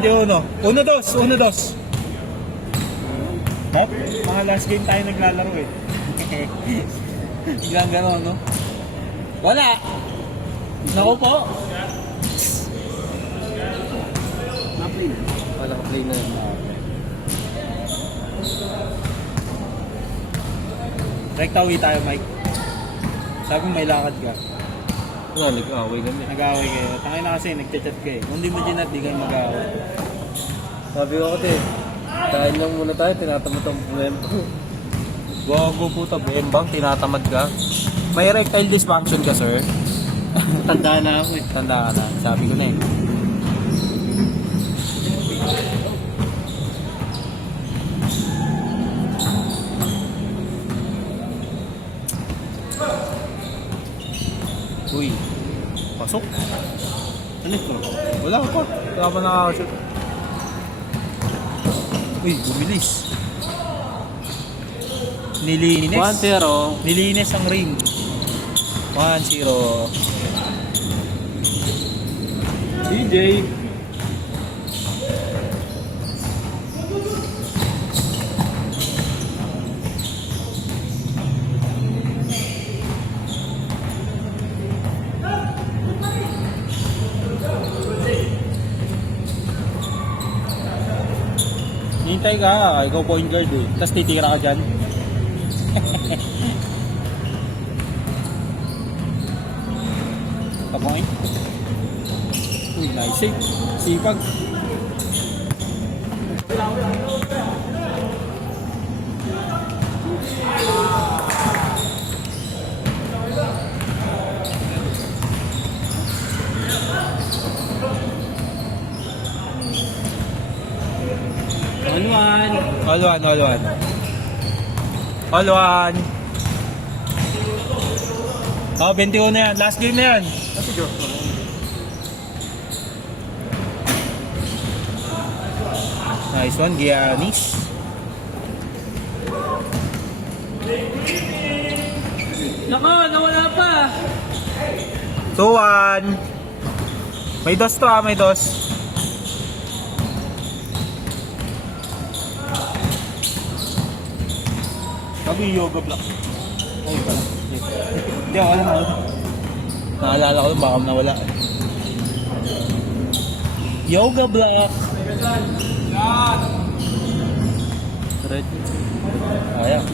21. 1-2. 1-2. Hop, mga last game tayo naglalaro eh. Biglang gano'n, no? Wala! Naku po! Na-play na. Wala ka play na yun. Rektawi tayo, Mike. Sabi mo may lakad ka. Wala, nag-away kami. Nag-away kayo. Tangay na kasi, nagchat-chat kayo. Kung di mo ginat, di kayo mag-away. Sabi ko kasi, kain lang muna tayo, tinatamad ang problema. Gogo puta, bembang, tinatamad ka. May erectile dysfunction ka, sir? Tandaan na ako eh. Tandaan na, sabi ko na eh. Uy, pasok. Ano ito? Wala pa, wala pa nakakashoot. Uy, bumilis. Nilinis. 1-0. Nilinis ang ring. 1-0. DJ. Hintay ka, ikaw point guard eh. Tapos titira ka dyan. Pa-point. Uy, nice eh. Sipag. All one. Oh, 21 na yan. Last game na yan. Nice one, Giannis. Nako, nawala pa. 2-1. May dos to may dos. Sabi yoga block. Ay pala. Hindi ako alam ako. Naalala ko baka nawala. Yoga block. Red. Ayan.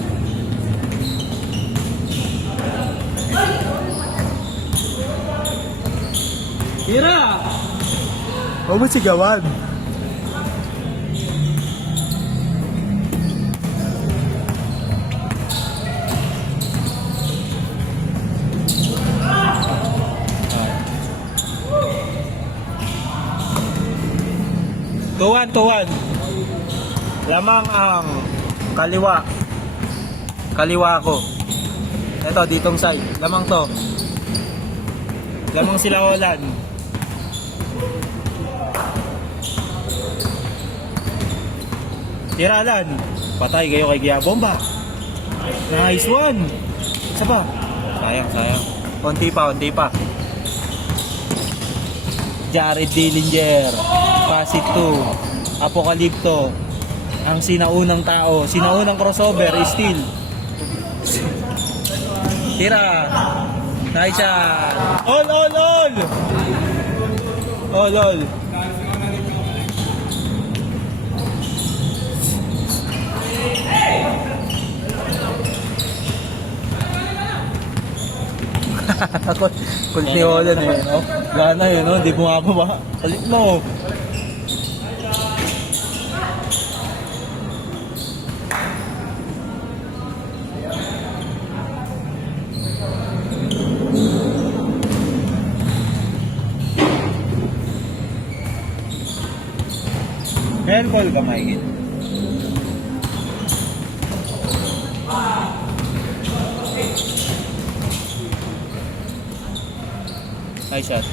Tira! Huwag mo sigawan. Tuwan. Lamang ang kaliwa. Kaliwa ko. Ito, ditong side. Lamang to. Lamang sila Olan. Tiralan. Patay kayo kay Gia Bomba. Nice one. Isa pa. Sayang. Konti pa. Jared Dillinger. Pasit 2. Apokalipto. Ang sinaunang tao. Sinaunang crossover. Steal. Tira. Nice shot. All. Kulit ni Olan eh, no? Gana yun, no? Di bumababa. Kalit mo. Meron call ka, Mikey? Nice shot.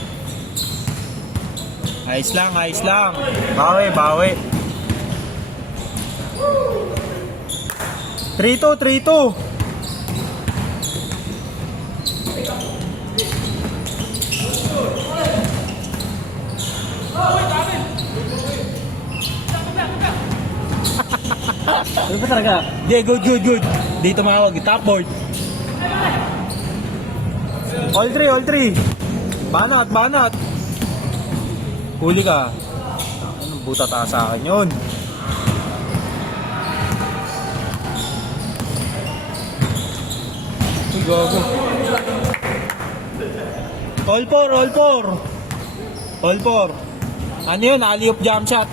Ayos lang. Bawi. 3-2. Ano ba talaga? Hindi, good. Di tumawag. Top board. All three. Banat. Huli ka. Anong buta ta sa akin yun? Uy, gago. All four. Ano yun? Alley-oop jump shot.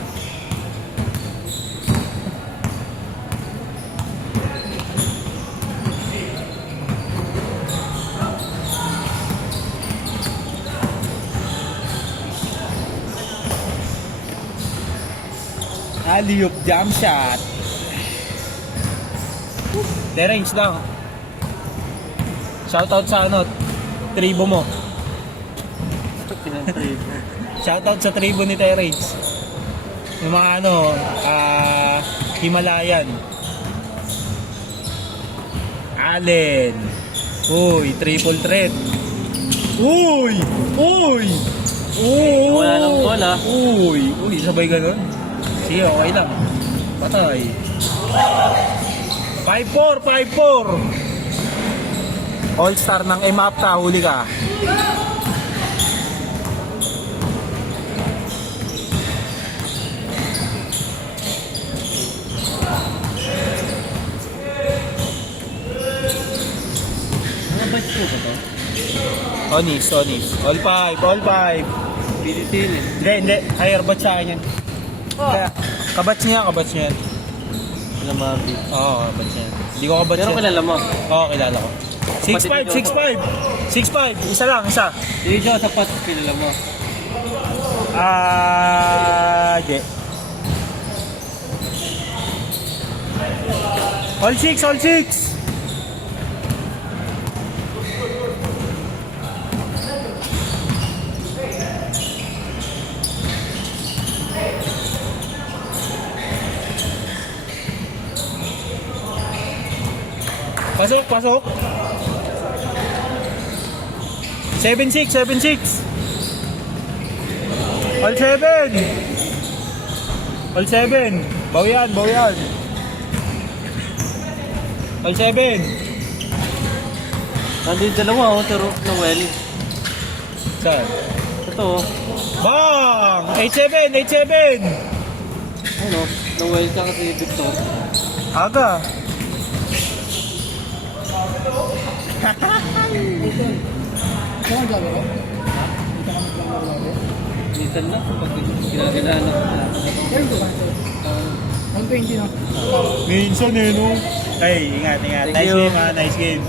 Alley-oop jump shot. De-range lang. Shoutout sa tribo mo. Shoutout sa tribo ni Terrence. Yung mga Himalayan. Allen. Uy, triple threat. Uy! Wala lang bola. Uy, sabay ganun. Sige, okay lang. Patay. 5-4. All-star ng MAPTA, huli ka. Mga batch ko ba to? Onis. All five. Pilitin eh. Hindi. Higher batch sa akin yan. Kaya, kabatch niya yan. Wala mabi. Oo, kabatch niya. Hindi ko kabatch Pero yan. kilala mo. Oo, kilala ko. 6'5". Isa lang. Hindi siya sapat kilala mo. Di. All six. Pasok. 7-6. All 7. Bawian. All 7. Nandito dalawa pero Noel. Saan? Ito Bang! 8-7. ano, Noel ka kasi Victor. Aga. Minsan na pag ginagana ko na. Minsan no. Ay, ingat. Thank Nice you. game ha, nice game.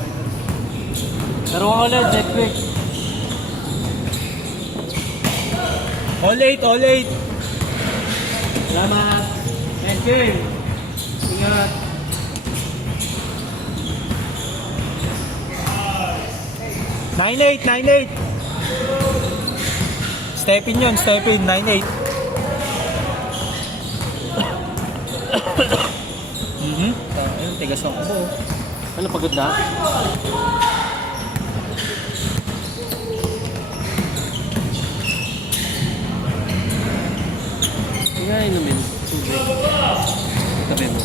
Pero ako ulit, next week. All 8. Salamat. Next game. Ingat. Nine eight. Step in, 9-8. Ayun, tigas ng kubo. Ano, pagod na? Hindi nga inumin. Tubig. Tabi mo.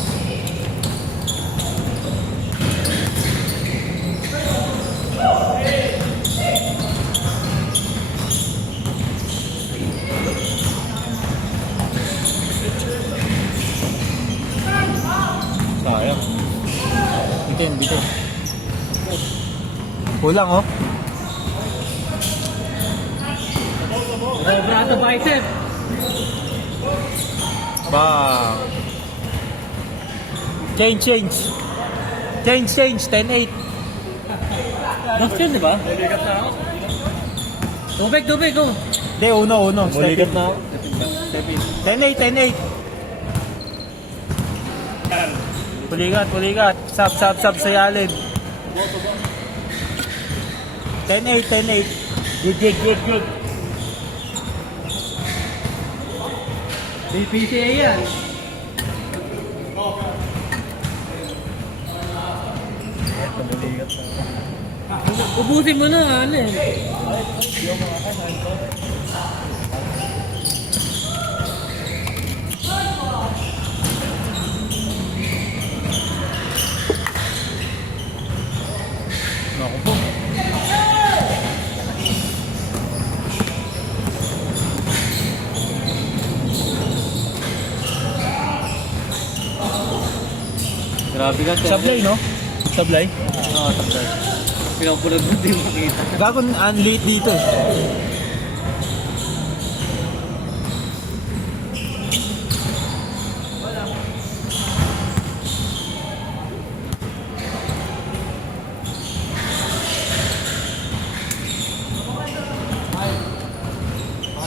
Sayang. Dito. Kulang oh. Brato bicep. Bang. Change. 10-8. Last yun, di ba? Tubig, oh. Hindi, uno. Buligat na ako. 10-8. Puligat. Sab sa yalid. 10-8. Good. PPCA yan. Ubusin mo na, ano eh. Grabe ka, Sablay, no? Sablay? Oo, sablay. Pinapulag mo din makita. Gago, ang late dito eh.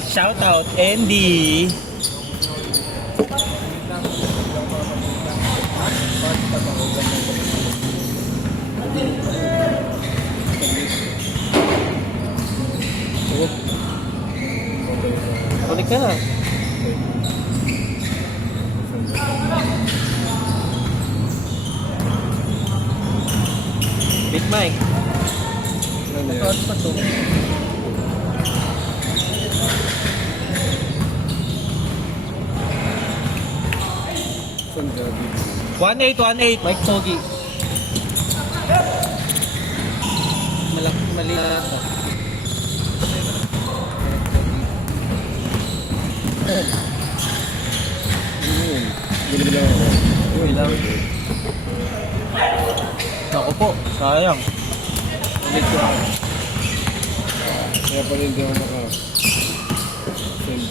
Shout out, Andy. Balik ka na. Big Mike. Ano pa to? One eight. Mike Togi. Mali na ata. Yun lang. Ako po, sayang. Ulit ko. Kaya pala hindi ako naka-send.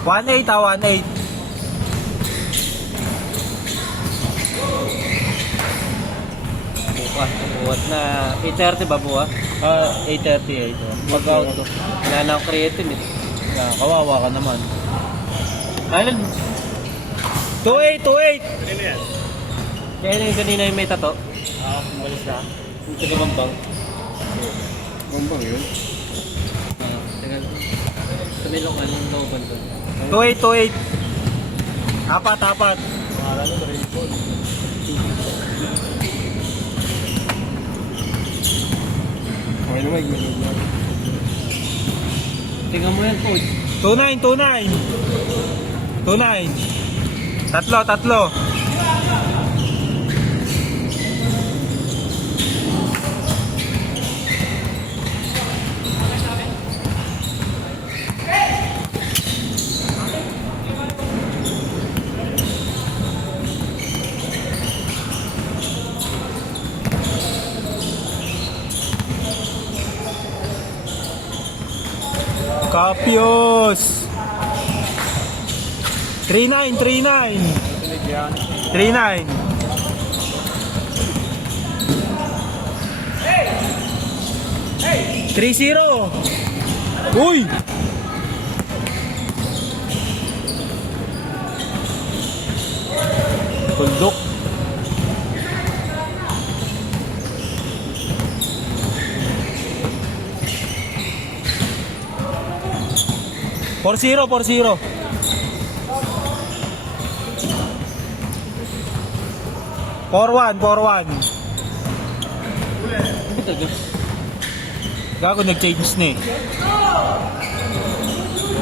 1-8 ah, 1-8. Buhat na 8:30 ba buha? 8:38. Mag-out to. Wala na akong creatine eh. Yeah, kawawa ka naman. Ano? 2-8. Kaya na yung kanina yung may tato? Umalis na. Yung taga-bambang. Bambang yun? Tagal. Sa may lokal yung looban doon. 2-8. Apat. Pangalan mo, Rainbow. Okay naman, igmanood lang. Tingnan mo yan, coach. 2-9. 2-9. Tatlo. Kapios. 3-9. 3-0. Uy! Tuldok. Por 0. 4-1. Gago, nag-change na eh.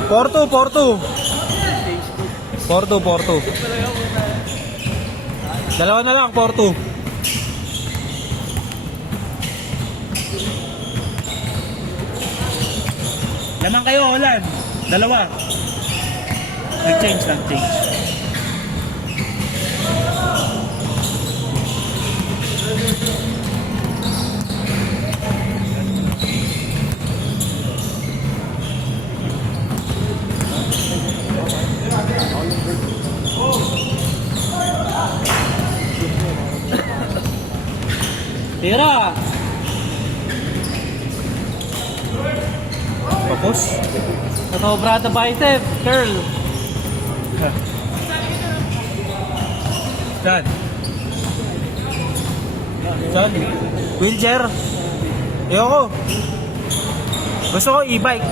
4-2. 4-2. Dalawa na lang, 4-2. Lamang kayo, Holland. Dalawa. Nag-change. Tira! Tapos? Natobra the bicep, curl. Saan? Wheelchair? Ayoko. Gusto ko e-bike.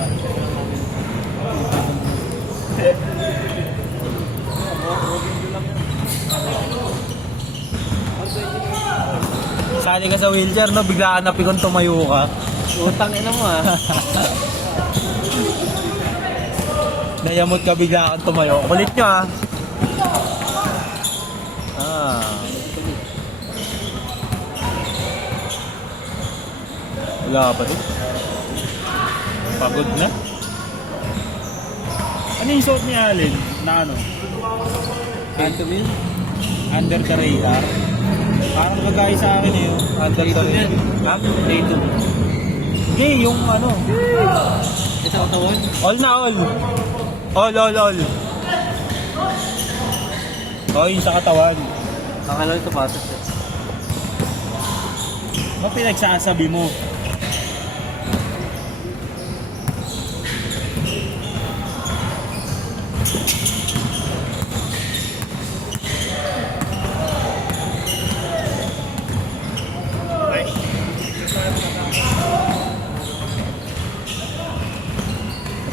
Sali ka sa wheelchair, no? Bigla ka napikon tumayo ka. Utang ina mo ah. Nayamot ka, bigla kang tumayo. Kulit nyo ah. Higa pa rin. Pagod na. Ano yung suot ni Allen na ano? Anthony? Under the radar. Parang kagaya sa akin eh. Under the radar. Ha? Dayton. Hindi, yung ano. Isa katawan? All na all. All. Oh, yung sa katawan. Akala ko sapatos eh. Ano pinagsasabi mo?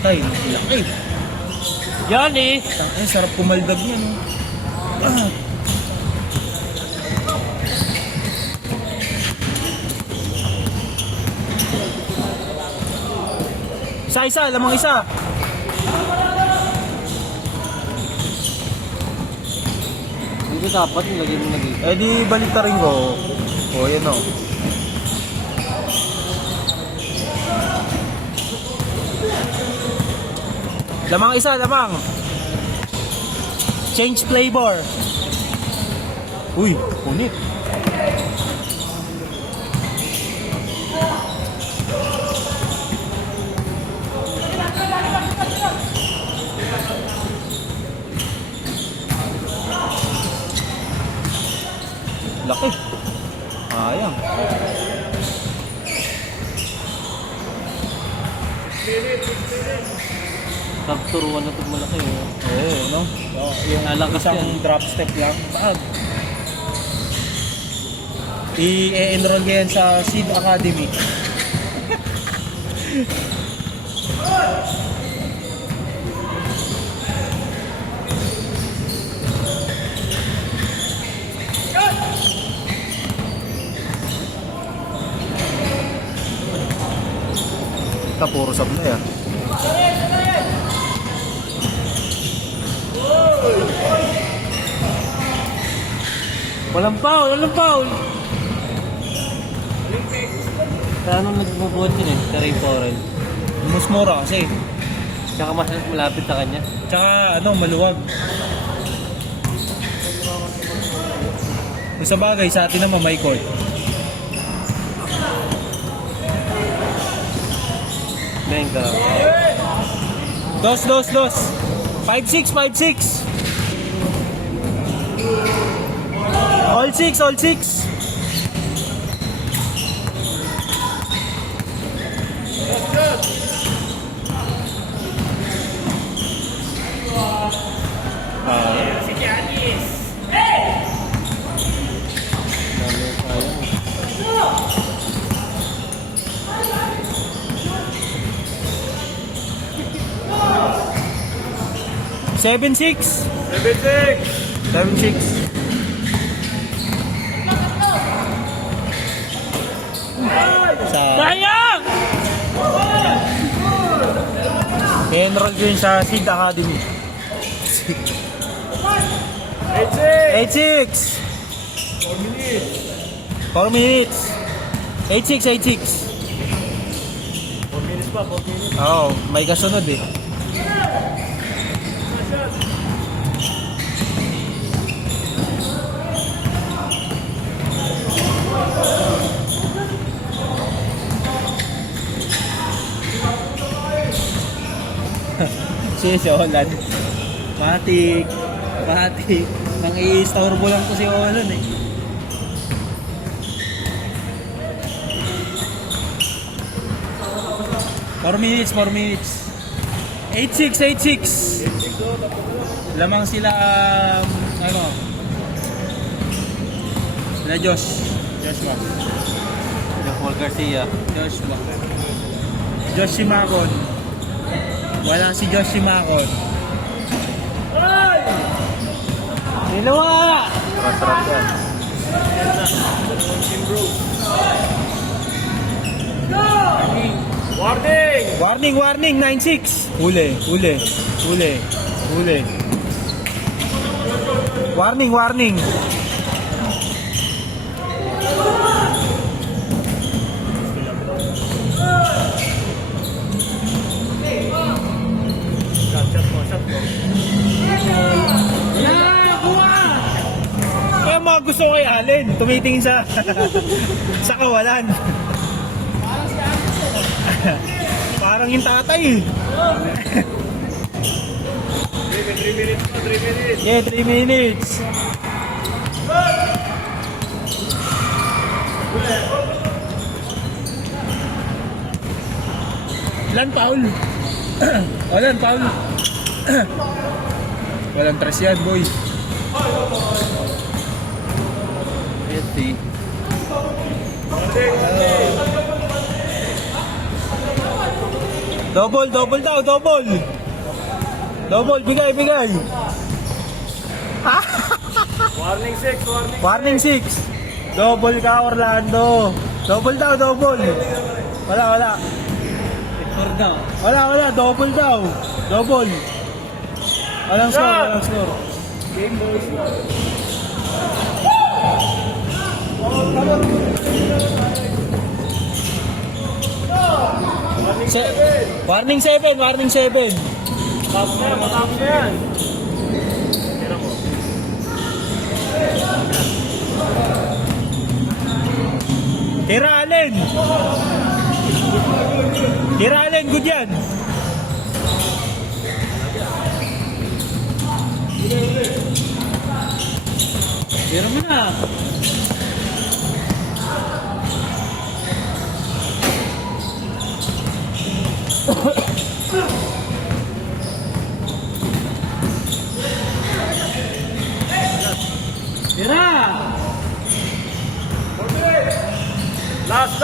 Patay, laki. Yan eh! Ay, sarap kumaldag niya, no? Isa, lamang isa. Hindi ko dapat nilagay mo na dito. Eh di balik ka rin ko. O, yan o. Lamang isa, lamang. Change flavor. Uy, punit. Laki. Ayang. Turuan na ito malaki eh. Oo, no? Yung Lalakas isang yan. drop step lang. Bag. I-enroll ka yan sa Seed Academy. Ito, puro sab na yan. Walang foul! Walang foul! Kaya anong nagbubuhat yun eh? Sa Ray Forel. Mas mura kasi. Tsaka mas malapit sa kanya. Tsaka ano, maluwag. Kung sa bagay, sa atin naman may court. Benga. Dos. 5-6. All 6. Dami tayo. 7-6. 7-6. Sa Sayang! enroll ko yun sa Seed Academy. 8-6. 4 minutes. 8-6. 4 minutes pa, 4 minutes. Oo, may kasunod eh. Si Olan. Matik. Nang i-storbo lang to si Olan eh. Four minutes. 8-6. Lamang sila, ano? Sila Joshua. Paul Garcia. Josh Simakon. Wala si Josh Simakon. Dalawa! Masarap yan. Warning! 9-6. Huli. Warning. Kaya mga gusto ko kay Allen, tumitingin sa sa kawalan. Parang yung tatay eh. 3 minutes pa, 3 minutes. Yeah, 3 minutes. Lan Paul. Walang Paul. Walang tres yan, boy. Eti. Double daw, double. Double, bigay. Warning 6, warning. Warning 6. Double ka, Orlando. Double daw, double. Wala. Wala, double daw. Double. Walang score. Game boys. Warning 7. Matapos na yan. Tira Allen, good yan. Pero mo na. Tira! Last.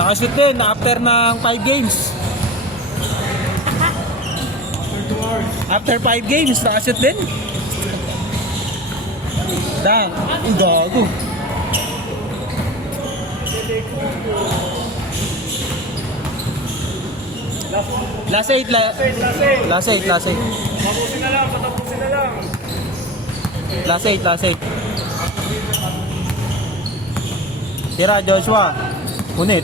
Nakashoot din after ng 5 games. After 5 games, nakashoot din. Dang, ang gago. Last 8. Patapusin na lang. Last 8. Tira, Joshua. Punit.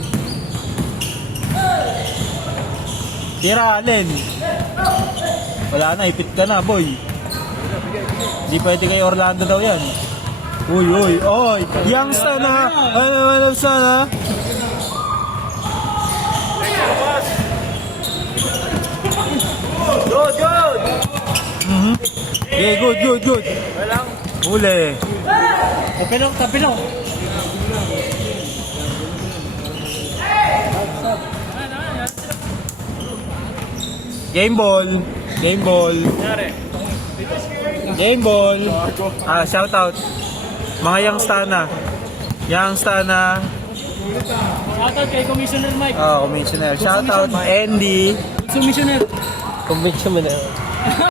Tira, Allen. Wala na, ipit ka na, boy. Hindi pwede kay Orlando daw yan. Uy. Youngster na. Ano sana? Good. Yeah, good. Huli. Tapilok. Game ball. Shout out. Mga youngster na. Shoutout kay Commissioner Mike. Commissioner. Shout out Andy. Commissioner. Commissioner.